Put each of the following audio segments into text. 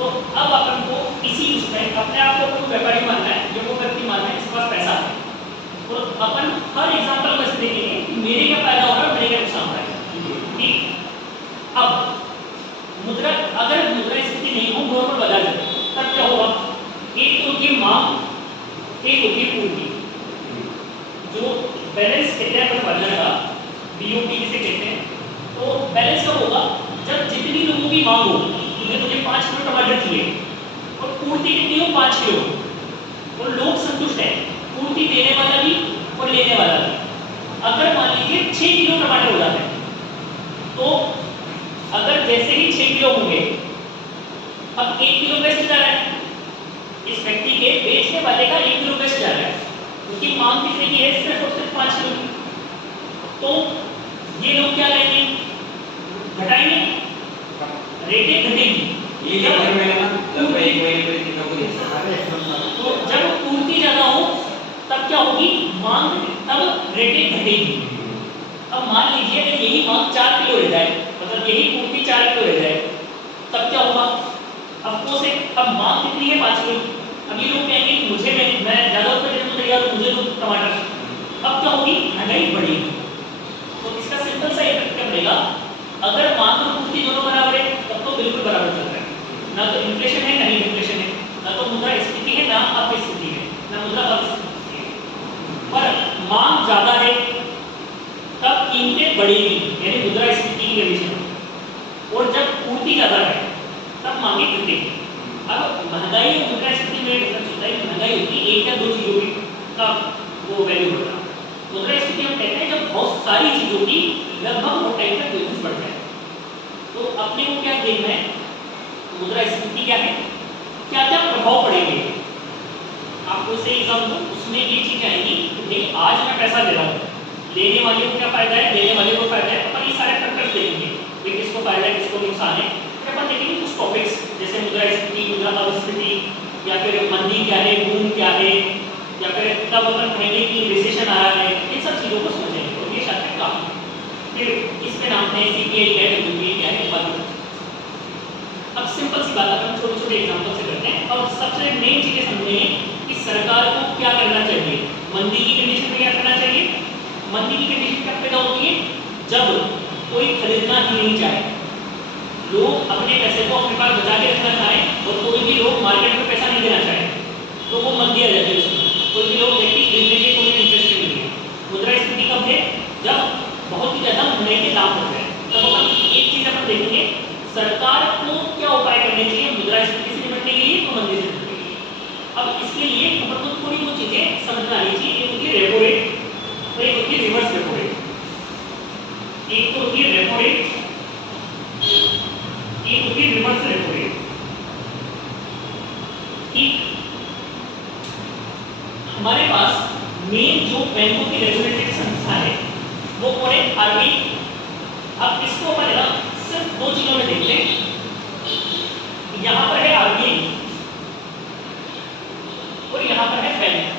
तो अब अपन को इसी उसमें अपने आप को अपन व्यापारी मानना है, जो वो व्यक्ति मानना है जिसके पास पैसा है। तो अपन हर एग्जांपल में से देखेंगे कि मेरे क्या फायदा हो रहा है, मेरे क्या नुकसान हो रहा है। ठीक, अब मुद्रा अगर मुद्रास्फीति नहीं हो, नॉर्मल बाजार चले, तब क्या होगा? एक तो होती है मांग, एक होती है पूर्ति। जो बैलेंस कहते हैं अपन बाजार का, बीओपी जिसे कहते हैं, तो बैलेंस कब होगा? जब जितनी लोगों की मांग हो, मुझे 5 किलो टमाटर चाहिए और पूर्ति कितनी हो? 5 किलो, और लोग संतुष्ट हैं, पूर्ति देने वाला भी और लेने वाला भी। अगर मान लीजिए 6 किलो टमाटर हो जाते हैं, तो अगर जैसे ही 6 किलो होंगे, अब 1 किलो वेस्ट जा रहा है, इस व्यक्ति के बेचने वाले का 1 किलो वेस्ट जा रहा है, क्योंकि मांग कितने की है? सिर्फ और सिर्फ 5 किलो की। तो ये लोग क्या करेंगे? घटाएंगे, रेटें घटेगी। ये जब हर महीने ना जब एक महीने पे कितना हो तो जब पूर्ति ज्यादा हो तब क्या होगी? मांग, तब रेटें घटेगी। अब मान लीजिए कि यही मांग 4 किलो रह जाए, मतलब यही पूर्ति 4 किलो रह जाए, तब क्या होगा? अब मांग कितनी है? 5 किलो। अब ये लोग कहेंगे कि मुझे मैं ज्यादा रुपए देने को तैयार हूं, मुझे दो टमाटर। अब क्या होगी? महंगाई बढ़ेगी। तो इसका सिंपल सा इफेक्ट क्या पड़ेगा? अगर मांग और पूर्ति दोनों बराबर है, तब तो बिल्कुल बराबर चल रहा है, ना तो इन्फ्लेशन है ना ही डिफ्लेशन है, ना तो मुद्रास्फीति है ना अपस्फीति है, ना मुद्रा अपस्फीति है। पर मांग ज्यादा है तब कीमतें बढ़ेगी, यानी मुद्रास्फीति की कंडीशन। और जब पूर्ति ज्यादा है तब मांगे घटेगी। अब महंगाई और मुद्रास्फीति में डिफरेंस होता है। महंगाई होती है एक या दो चीजों की का वो वैल्यू बढ़ता है। मुद्रास्फीति हम कहते हैं जब बहुत सारी चीजों की लगभग वो टाइम तक वैल्यूज बढ़ जाए। तो अपने को क्या देखना है? मुद्रास्फीति क्या है, क्या क्या प्रभाव पड़ेंगे। आपको से एग्जाम दो, उसमें ये चीज आएगी कि भाई आज मैं पैसा दे रहा हूँ, लेने वाले को क्या फायदा है, देने वाले को फायदा है। अपन ये सारे फैक्टर्स देखेंगे कि किसको फायदा है, किसको नुकसान है। फिर अपन देखेंगे कुछ टॉपिक्स जैसे मुद्रास्फीति, मुद्रा अपस्फीति, या फिर मंदी क्या है, बूम क्या है, या फिर तब अपन कहेंगे कि रिसेशन आ रहा है। इन सब चीजों को समझेंगे और ये शायद काफी। फिर इसके नाम है सीपीआई क्या है, डब्ल्यूपीआई क्या है, बात। अब सिंपल सी बात अपन छोटे छोटे एग्जांपल से करते हैं और सबसे मेन चीजें समझेंगे कि सरकार को क्या करना चाहिए। मंदी की कंडीशन में क्या करना चाहिए? मंदी की कंडीशन कब पैदा होती है? जब कोई खरीदना ही नहीं चाहे, लोग अपने पैसे को अपने पास बचा के रखना चाहें और कोई भी लोग मार्केट में पैसा नहीं देना चाहे, तो वो मंदी आ जाती है उसमें। कोई भी लोग व्यक्ति खरीदने के कोई इंटरेस्ट नहीं है। मुद्रास्फीति कब है? जब बहुत ही ज्यादा महंगाई के दाम होते हैं। तब अपन एक चीज अपन देखेंगे, सरकार को क्या उपाय करने चाहिए मुद्रास्फीति से निपटने के लिए, तो मंदी से निपटने के लिए। अब इसके लिए अपन को थोड़ी बहुत चीजें समझ में आनी चाहिए। एक होती है रेपो रेट और एक होती है रिवर्स रेपो रेट। एक तो होती है रेपो रेट, एक होती है रिवर्स रेपो रेट। ठीक, हमारे पास मेन जो बैंकों की रेगुलेटरी संस्था है वो कौन है? आरबीआई। अब इसको अपन ना सिर्फ दो चीजों में देखते हैं। यहां पर है आरबीआई और यहां पर है बैंक।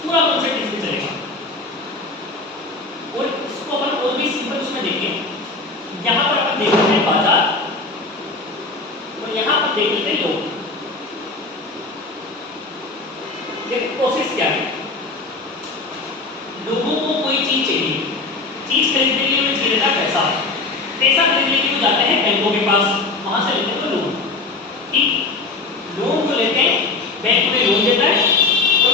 पूरा कॉन्सेप्ट इसमें चलेगा और इसको अपन और भी सिंपल उसमें देखें। यहां पर अपन देख रहे हैं बाजार और यहां पर देख लेते हैं लोग। देखो प्रोसेस क्या है, लोगों को कोई चीज चाहिए, चीज खरीदने के लिए उन्हें चाहिए था पैसा। पैसा खरीदने के लिए जाते हैं बैंकों के पास, वहां से लेते हैं लोन। ठीक, लोन को लेते हैं, बैंक उन्हें लोन देता है और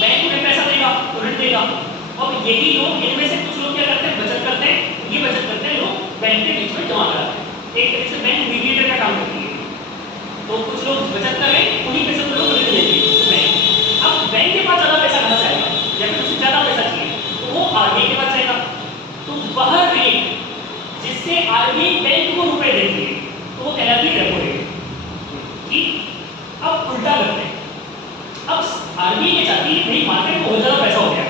बैंक उन्हें पैसा देगा, ऋण देगा। अब यही लोग, इनमें से कुछ लोग क्या करते हैं? बचत करते हैं। ये बचत करते हैं लोग बैंक के बीच में जमा कराते हैं। एक तरह से बैंक मीडिएटर का काम करती है। तो कुछ लोग बचत कर रहे हैं, उन्हीं पैसे को लोग ऋण देते हैं। अब बैंक के पास ज्यादा पैसा कहां से आएगा, या फिर उससे ज्यादा पैसा चाहिए, तो वो आरबीआई के पास जाएगा। तो वह रेट जिससे आरबीआई बैंक को रुपए देती है, तो वो कहलाती है रेपो रेट। ठीक, अब उल्टा करते हैं। अब आरबीआई ये चाहती है भाई मार्केट में बहुत ज्यादा पैसा हो गया,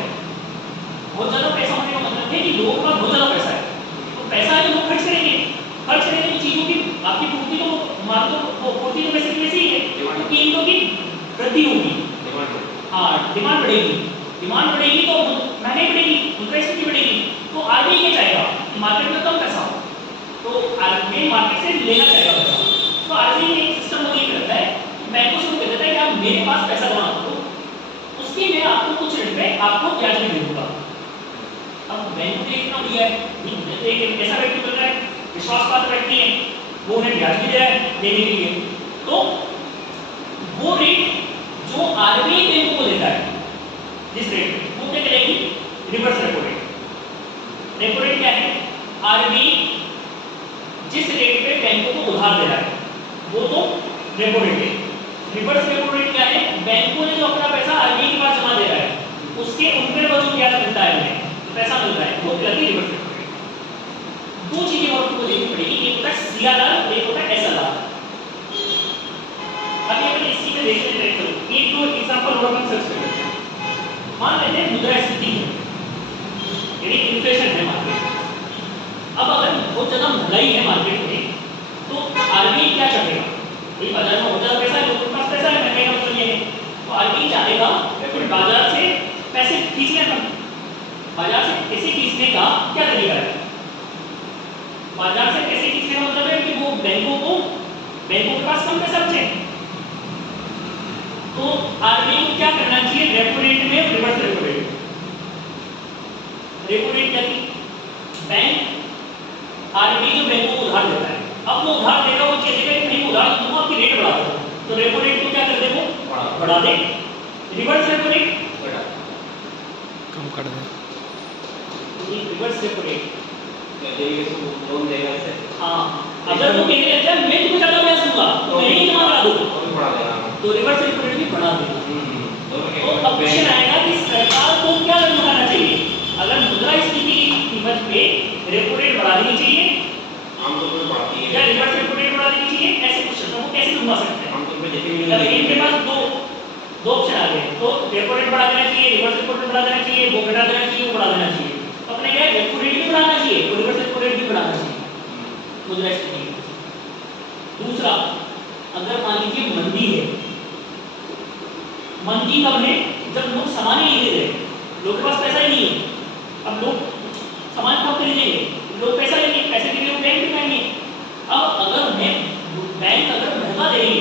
बहुत ज्यादा पैसा होने का मतलब है कि लोगों के पास बहुत ज्यादा पैसा है, तो पैसा है तो लोग खर्च करेंगे। खर्च करेंगे तो चीजों की आपकी पूर्ति तो पूर्ति तो वैसे वैसे ही है, तो कीमतों की वृद्धि होगी। हाँ, डिमांड बढ़ेगी। डिमांड बढ़ेगी तो महंगाई बढ़ेगी, मुद्रास्फीति बढ़ेगी। तो आरबीआई ये चाहेगा मार्केट में कम पैसा हो तो आरबीआई मार्केट से लेना चाहेगा पैसा। तो आरबीआई ने एक सिस्टम ये करता है, बैंकों से वो कहता है कि आप मेरे पास पैसा जमा करो, उसकी मैं आपको कुछ रेट पे आपको ब्याज भी दे दूंगा। अब बैंक ने इतना दिया है, एक ऐसा व्यक्ति मिल रहा है, विश्वास पात्र व्यक्ति है, वो उन्हें ब्याज भी दे रहा है देने के लिए, तो वो रेट जो आरबीआई बैंक को देता है जिस रेट पे, वो क्या करेगी, reverse repo rate. Repo rate क्या है, आरबीआई जिस रेट पे बैंकों को उधार दे रहा है वो तो रेपो रेट है। रिवर्स रेपो रेट क्या है, बैंकों ने जो अपना पैसा आरबीआई के पास जमा दे रहा है उसके उन पर जो ब्याज मिलता है उन्हें, पैसा मिलता है, वो कहती है रिवर्स रेपो रेट। दो चीजें और आपको देखनी पड़ेगी, एक होता है सीआरआर, एक होता है एसएलआर। अभी अपन इसी में देखते हैं, एक दो एग्जांपल और अपन सर्च करेंगे। मान लेते हैं मुद्रास्फीति है, यानी इन्फ्लेशन है मार्केट। अब अगर बहुत ज्यादा महंगाई है मार्केट में तो आरबीआई क्या चाहेगा, भाई बाजार में बहुत ज्यादा पैसा है, लोगों के पास पैसा है, महंगाई का मतलब ये है, तो आरबीआई चाहेगा कि बाजार से पैसे खींचने का, बाजार से पैसे खींचने का क्या तरीका है, बाजार से पैसे खींचने का मतलब है कि वो बैंकों के पास कम पैसा बचे, तो आरबीआई को क्या करना चाहिए, रेपो रेट में reverse repo rate. Repo rate क्या थी, बैंक आरबीआई जो बैंकों को उधार देता है, अब वो उधार देगा, वो कहेगा कि नहीं उधार दूंगा, आपकी रेट बढ़ा दो, तो रेपो रेट को क्या कर दे, वो बढ़ा दे। रिवर्स रेपो रेट कम कर दे। रिवर्स रेपो रेट लोन देगा इसे, हाँ, अगर वो कहने लगता है मैं तुमको ज्यादा ब्याज दूंगा तो मैं ही जमा करा दूंगा, तो भी बढ़ा देगा, तो रिवर्स रेपो रेट भी बढ़ा देगा। दोनों के तो अब क्वेश्चन आएगा कि सरकार को क्या कदम उठाना चाहिए, अगर मुद्रास्फीति की कीमत पे रेपो रेट बढ़ा देनी चाहिए आमतौर पर बढ़ती या है, रिवर्स रेपो रेट बढ़ा देनी चाहिए, ऐसे क्वेश्चन वो कैसे घुमा सकते हैं। आमतौर पर जितनी भी अब इनके पास दो ऑप्शन आ गए, तो रेपो रेट बढ़ा देना चाहिए, रिवर्स रेपो रेट बढ़ा देना चाहिए, वो घटा देना चाहिए, वो बढ़ा देना चाहिए। तो अपने क्या है, रेपो रेट भी बढ़ाना चाहिए और रिवर्स रेपो रेट भी बढ़ाना चाहिए मुद्रास्फीति। दूसरा, अगर मान लीजिए मंदी है, मंदी कब है, जब लोग सामान ही नहीं खरीद रहे, लोगों के पास पैसा ही नहीं है, अब लोग सामान कब खरीदेंगे, लोग पैसा लेंगे, पैसे के लिए वो बैंक में जाएंगे। अब अगर बैंक अगर महंगा देंगे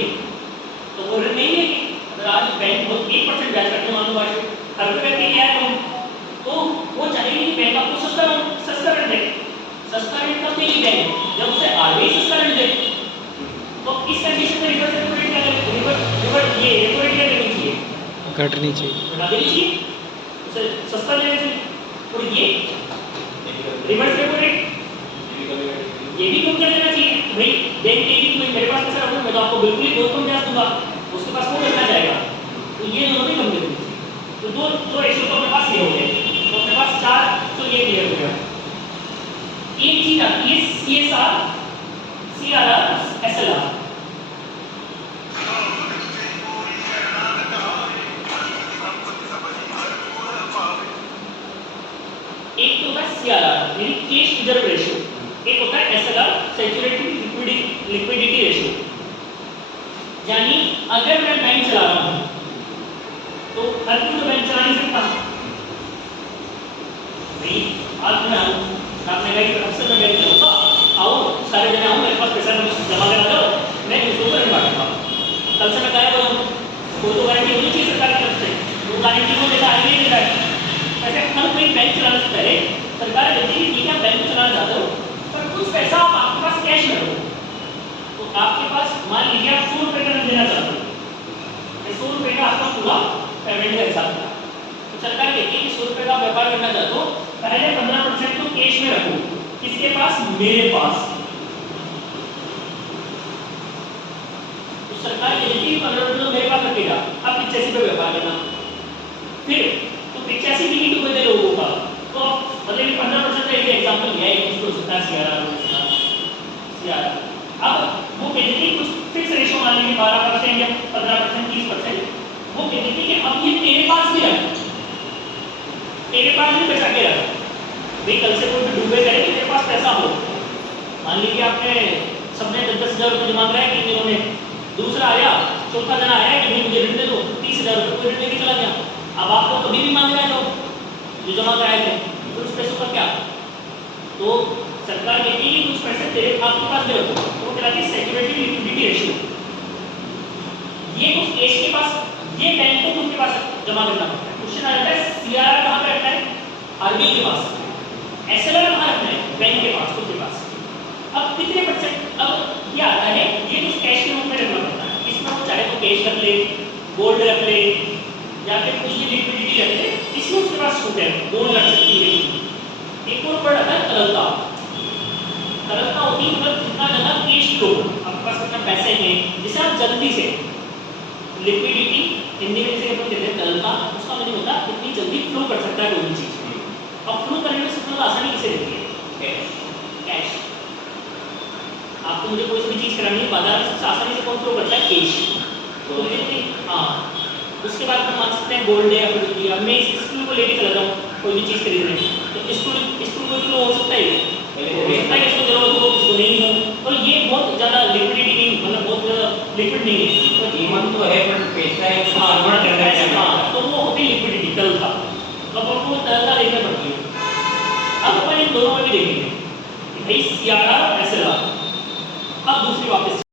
तो वो ऋण नहीं लेंगे। अगर आज बैंक बहुत 1% ब्याज करते मान लो वार्षिक, हर रुपये करके क्या है लोन, तो वो चाहेंगे कि बैंक आपको सस्ता ऋण दे। सस्ता ऋण कब देगी बैंक, जब उसे आरबीआई सस्ता ऋण दे। तो इस कंडीशन में रिवर्स रेपो रेट क्या करें, ये रेपो रेट क्या करनी चाहिए, घटनी चाहिए, घटा देनी चाहिए, उसे सस्ता लेना चाहिए। और ये रिवर्स रेपो रेट ये भी कम कर देना चाहिए, भाई बैंक कहेगी कि मेरे पास पैसा रखो मैं तो आपको बिल्कुल ही बहुत कम ब्याज दूंगा, उसके पास वो करना जाएगा, तो ये दोनों भी कम कर देनी चाहिए। तो दो रेशियो तो अपने पास ये हो गए, तो अपने पास 4, तो ये क्लियर हो गया। एक चीज आती है सीएसआर, सीआरआर, एसएलआर। एक तो होता है सीआरआर यानी कैश रिजर्व रेशियो, एक होता है एसएलआर सैचुरेटेड लिक्विडिटी रेशियो। यानी अगर मैं बैंक चला रहा हूं तो हर कोई तो बैंक चला नहीं सकता नहीं, आज मैं आपने कहा कि अक्सर मैं बैंक चलाऊंगा, आओ सारे जने आओ मेरे पास पैसा जमा करा दो, मैं दूसरों को ऋण बांटूंगा। कल से मैं क्या करूँ, कोई तो गारंटी होनी चाहिए सरकार की तरफ से, वो गारंटी को देता आगे नहीं देता है। ऐसे हर कोई बैंक चलाने से पहले सरकार कहती है ठीक है बैंक चलाना चाहते हो पर कुछ पैसा आप आपके पास कैश में रखो। तो आपके पास मान लीजिए आप 100 रुपये का ऋण देना चाहते हो, 100 रुपये का आपका पूरा पेमेंट का हिसाब था, तो सरकार कहती है कि 100 रुपये का व्यापार करना चाहते हो, पहले 15% तो कैश में रखो, किसके पास, मेरे पास। तो सरकार कहती है 15% तो मेरे पास रखेगा, अब 85 पे व्यापार करना। फिर तो 85 लिमिट हो गए लोगों का, तो मतलब 15% का एक एग्जांपल लिया है, कुछ हो सकता है सीआरआर। अब वो कहते थे कुछ फिक्स रेशियो मान लीजिए 12% या 15%, 30%, वो कहते थे कि अब ये तेरे पास भी रख, तेरे पास भी बचा के रख, भाई कल से कोई डूबे करे कि तेरे पास पैसा हो। मान लीजिए आपने सबने 10,000 रुपये जमा कराया 3 दिनों में, दूसरा आया, चौथा जना आया कि मुझे ऋण दे दो, 30,000 रुपये ऋण लेके चला गया। अब आपको कभी भी मांग रहे हैं लोग जो जमा कराए थे, तो उस पैसों का क्या, तो सरकार कहती है कि कुछ पैसे तेरे आपके पास दे रखो, तो वो कहलाती है सिक्योरिटी लिक्विडिटी रेशियो। ये कुछ कैश के पास, ये बैंक को खुद के पास जमा करना पड़ता है। क्वेश्चन आ जाता है सीआरआर कहाँ पे रखना है? आरबीआई के पास। एसएलआर कहाँ रखना है? बैंक के पास, खुद के पास। अब कितने परसेंट? अब ये आता है, ये कुछ कैश के रूप में रखना पड़ता है। इसमें वो चाहे तो कैश रख ले, गोल्ड रख ले, या फिर कुछ भी लिक्विडिटी रख ले, इसमें उसके पास छूट है, गोल्ड रख सकती है। एक और पड़ रहा है तरलता। तरलता होती है मतलब कितना ज़्यादा कैश फ्लो, आपके पास कितना पैसे हैं, जिसे आप जल्दी से, लिक्विडिटी हिंदी में जिसे अपन कहते हैं तरलता, उसका मतलब होता है कितनी जल्दी फ्लो कर सकता है कोई भी चीज़। अब फ्लो करने में सबसे ज़्यादा आसानी किसे रहती है? कैश। आपको मुझे कोई भी चीज़ करानी है, बाजार में सबसे आसानी से कौन फ्लो करता है? कैश। तो जितनी, हाँ, उसके बाद हम मान सकते हैं गोल्ड है या फिर अब मैं इस स्कूल को लेके चला जाऊँ कोई भी चीज़ खरीदने, तो स्कूल को फ्लो हो सकता है, हो सकता है कि इसको जरूरत हो, इसको नहीं हो, तो ये बहुत ज़्यादा लिक्विडिटी नहीं, मतलब बहुत ज़्यादा लिक्विड नहीं है। तो कीमत तो है पर पैसा है, हाँ, बड़ा करना है। हाँ, तो वो होती है लिक्विडिटी, तरलता। तो अब आपको तरलता देखना पड़ती है। अब अपन इन दोनों में भी देखेंगे कि भाई सीआरआर और एसएलआर। अब दूसरी वापस